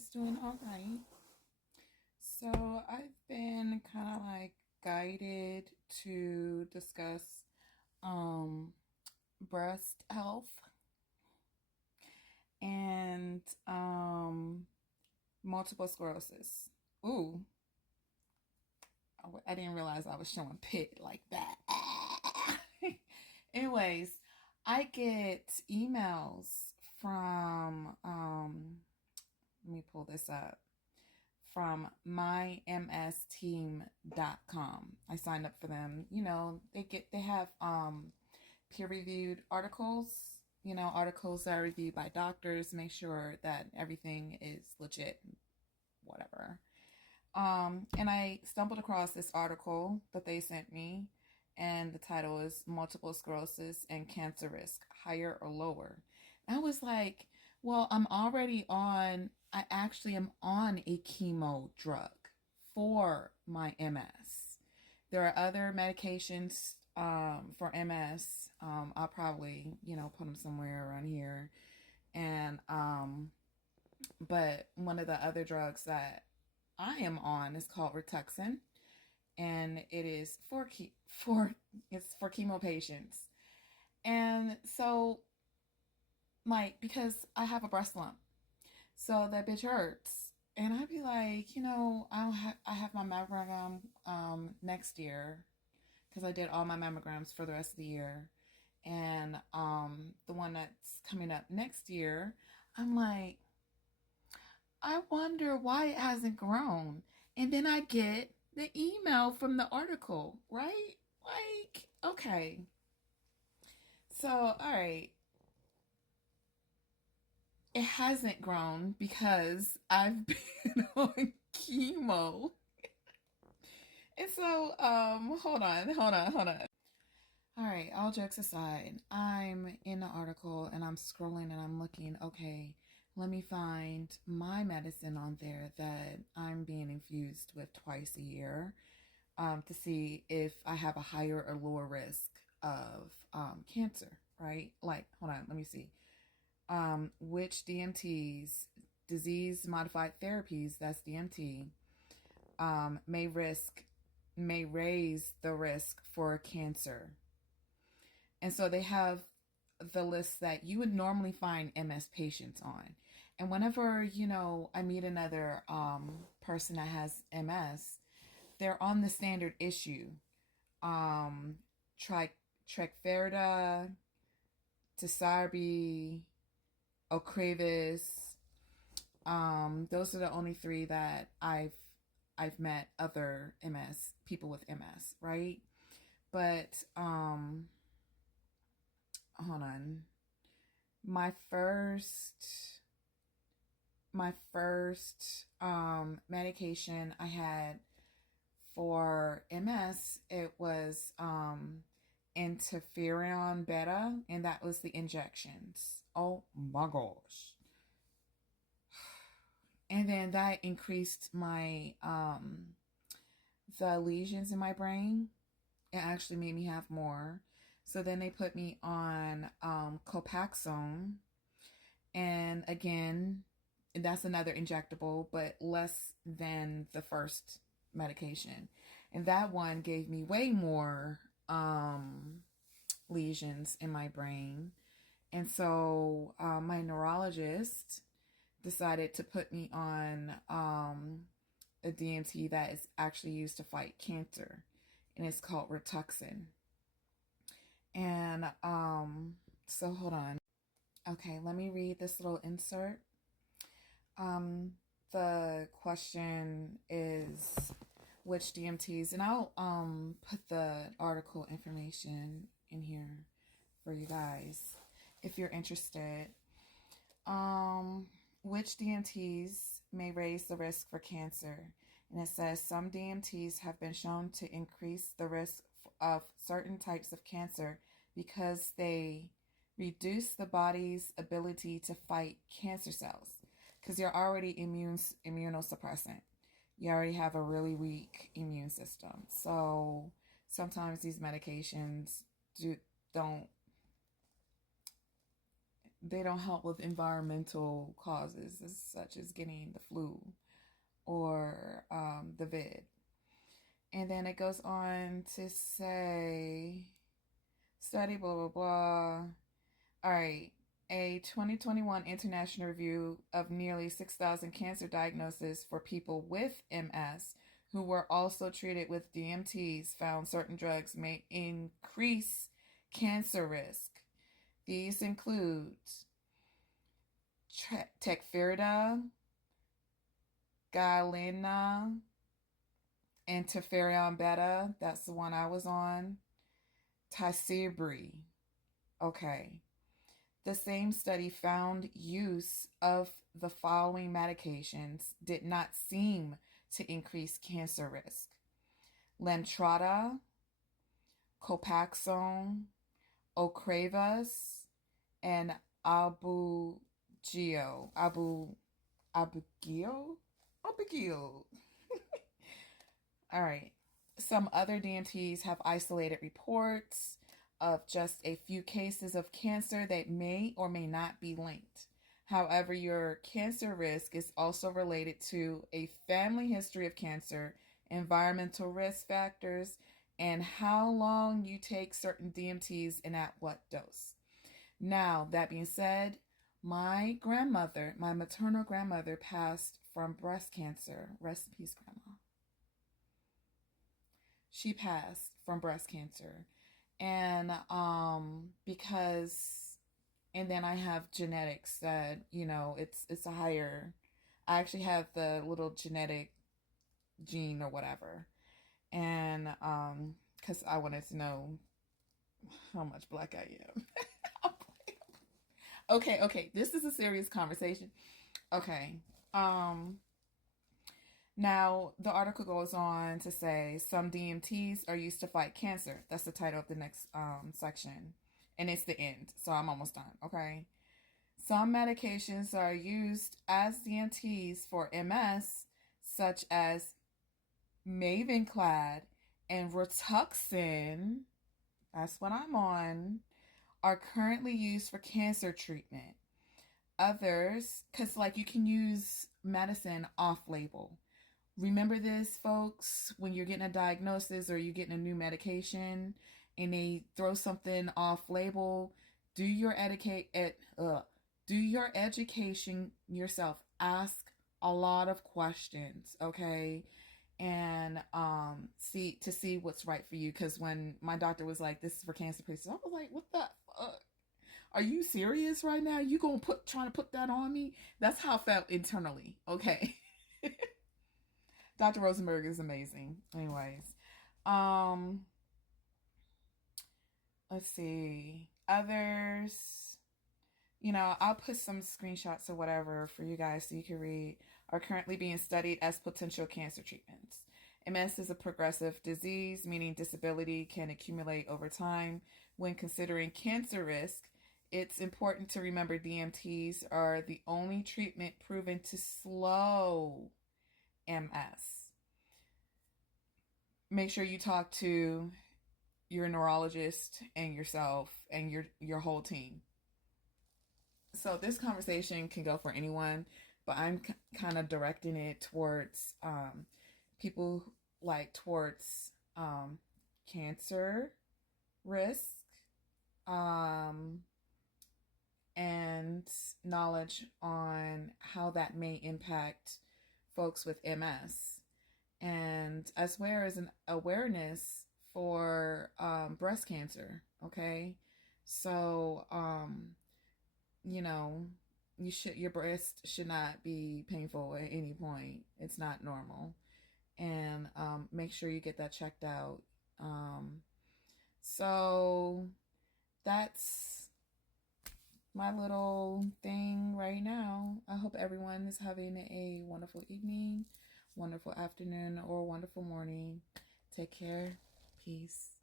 is doing all right. So I've been kind of like guided to discuss um breast health and multiple sclerosis. Ooh, I didn't realize I was showing pit like that. Anyways, I get emails from let me pull this up from mymsteam.com. I signed up for them. You know, they have peer-reviewed articles, articles that are reviewed by doctors, make sure that everything is legit, whatever. And I stumbled across this article that they sent me, and the title is Multiple Sclerosis and Cancer Risk, Higher or Lower. And I was like, well, I actually am on a chemo drug for my MS. There are other medications for MS. I'll probably, put them somewhere around here. And, but one of the other drugs that I am on is called Rituxan, and it is it's for chemo patients. And so, like, because I have a breast lump, so that bitch hurts, and I'd be like, I have my mammogram next year because I did all my mammograms for the rest of the year, and the one that's coming up next year, I'm like, I wonder why it hasn't grown. And then I get the email from the article, right? Like, okay. So, all right. It hasn't grown because I've been on chemo. And so, hold on. All right, all jokes aside, I'm in the article and I'm scrolling and I'm looking, okay, let me find my medicine on there that I'm being infused with twice a year to see if I have a higher or lower risk of cancer, right? Like, hold on, let me see. Which DMTs, disease modified therapies, that's DMT, may raise the risk for cancer. And so they have the list that you would normally find MS patients on. And whenever, I meet another person that has MS, they're on the standard issue. Um, Triferida, Tisarbi, Ocrevus. Those are the only three that I've met other MS people with MS, right? But hold on. My first medication I had for MS, it was interferon beta, and that was the injections. Oh my gosh. And then that increased my the lesions in my brain. It actually made me have more. So then they put me on Copaxone, and again, that's another injectable, but less than the first medication. And that one gave me way more lesions in my brain. And so my neurologist decided to put me on a DMT that is actually used to fight cancer, and it's called Rituxan. And so hold on. Okay, let me read this little insert. The question is which DMTs, and I'll put the article information in here for you guys if you're interested. Which DMTs may raise the risk for cancer? And it says some DMTs have been shown to increase the risk of certain types of cancer because they reduce the body's ability to fight cancer cells. Because you're already immunosuppressant. You already have a really weak immune system. So sometimes these medications don't they don't help with environmental causes such as getting the flu or the vid. And then it goes on to say, study blah blah blah. All right. A 2021 international review of nearly 6,000 cancer diagnoses for people with MS who were also treated with DMTs found certain drugs may increase cancer risk. These include Tecfidera, Galena, interferon beta. That's the one I was on. Tysabri. Okay. The same study found use of the following medications did not seem to increase cancer risk: Lemtrada, Copaxone, Ocrevus, and Abugio. Abugio? All right. Some other DMTs have isolated reports of just a few cases of cancer that may or may not be linked. However, your cancer risk is also related to a family history of cancer, environmental risk factors, and how long you take certain DMTs and at what dose. Now, that being said, my maternal grandmother, passed from breast cancer. Rest in peace, Grandma. She passed from breast cancer. And and then I have genetics that, it's a higher, I actually have the little genetic gene or whatever. And because I wanted to know how much black I am. Okay, this is a serious conversation. Okay. Now, the article goes on to say some DMTs are used to fight cancer. That's the title of the next section. And it's the end, so I'm almost done, okay? Some medications are used as DMTs for MS, such as Mavenclad and Rituxan, that's what I'm on, are currently used for cancer treatment. Others, because you can use medicine off-label. Remember this, folks, when you're getting a diagnosis or you're getting a new medication and they throw something off-label, do your education yourself. Ask a lot of questions, okay? And see what's right for you. Because when my doctor was like, "This is for cancer patients," I was like, "What the fuck? Are you serious right now? You trying to put that on me?" That's how I felt internally. Okay. Dr. Rosenberg is amazing. Anyways, let's see. Others, I'll put some screenshots or whatever for you guys so you can read, are currently being studied as potential cancer treatments. MS is a progressive disease, meaning disability can accumulate over time. When considering cancer risk, it's important to remember DMTs are the only treatment proven to slow MS. Make sure you talk to your neurologist and yourself and your whole team. So this conversation can go for anyone, but I'm kind of directing it towards people towards cancer risk and knowledge on how that may impact folks with MS, and as well as an awareness for breast cancer. Okay, so your breast should not be painful at any point. It's not normal, and make sure you get that checked out. So that's my little thing right now. I hope everyone is having a wonderful evening, wonderful afternoon, or wonderful morning. Take care. Peace.